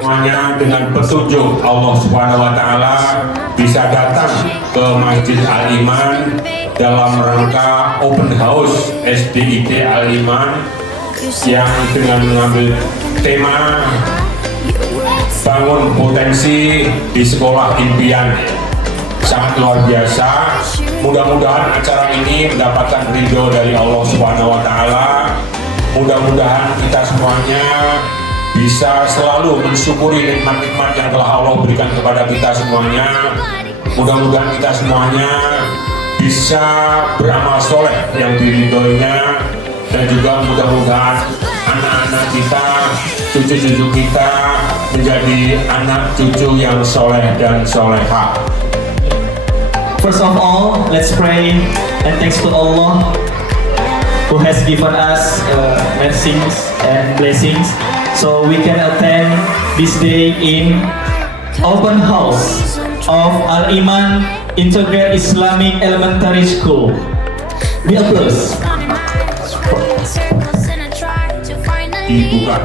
semuanya dengan petunjuk Allah Subhanahu wa Ta'ala bisa datang ke Masjid Al Iman dalam rangka open house Sdit Al Iman yang dengan mengambil tema bangun potensi di sekolah impian. Sangat luar biasa. Mudah-mudahan acara ini mendapatkan ridho dari Allah Subhanahu wa Ta'ala. Mudah-mudahan kita semuanya bisa selalu mensyukuri nikmat-nikmat yang telah Allah berikan kepada kita semuanya. Mudah-mudahan kita semuanya bisa beramal soleh yang diridhoinya, dan juga mudah-mudahan anak-anak kita, cucu-cucu kita menjadi anak cucu yang soleh dan soleha. First of all, let's pray and thanks to Allah who has given us blessings and blessings so we can attend this day in open house of Al Iman Integrated Islamic Elementary School. We applause. Dibuka.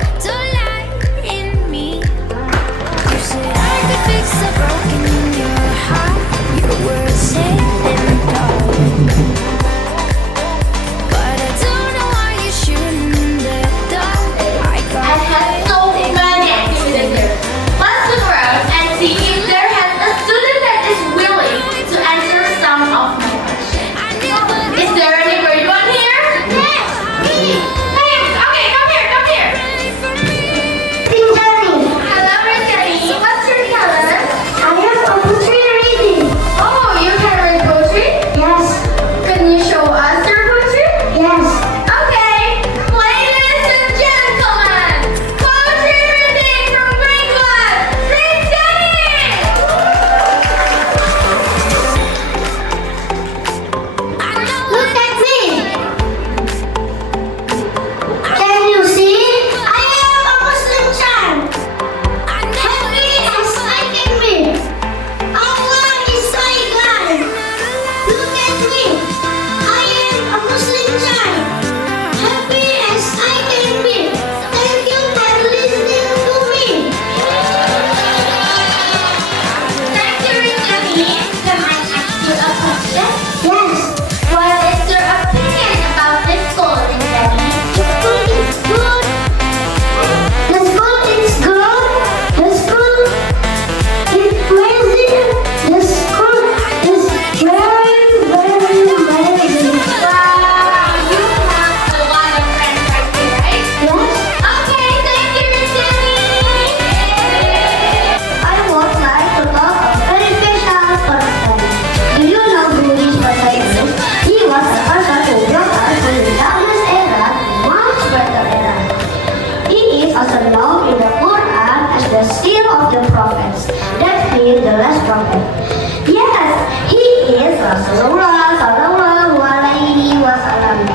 The last prophet. Yes, he is Rasulullah Sallallahu Alaihi Wasallam.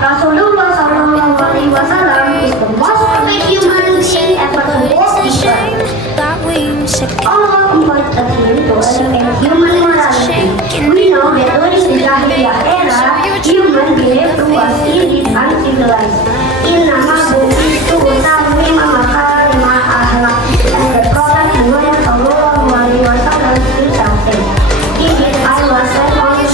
Rasulullah Sallallahu Alaihi Wasallam is the most perfect human being ever to walk this earth. Allah invited him to elevate human morality. We know that during the Jahiliyah era, human behavior was indeed uncivilized. Inna ma'bu'ithu tamima makarima ahlak. And the Prophet Muhammad Sallallahu Alaihi Wasallam himself said, "Indeed, I was sent only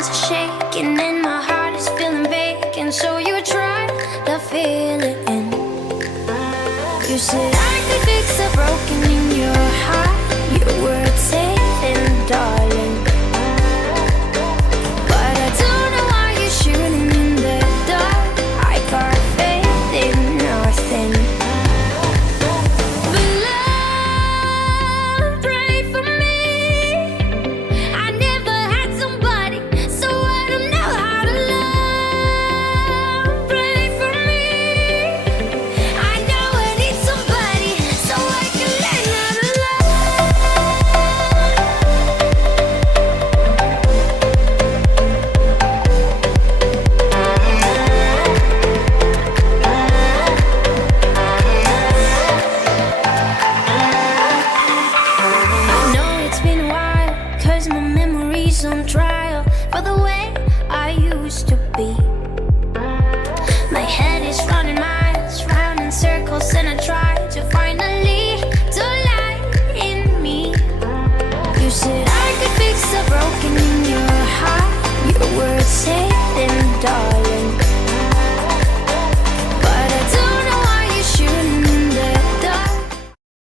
hands are shaking and my heart is feeling vacant. So you try to fill it in. You said I could fix a broken in your heart. Your words saying, darling. But I don't know why you're shooting in the dark. I got faith in nothing. But love, pray for me. I never had somebody, so I don't know how to love. Pray for me. I know I need somebody, so I can learn how to love. I know it's been a while, 'cause my memory's on trial for the way I used to be. My head is running miles, round in circles, and I try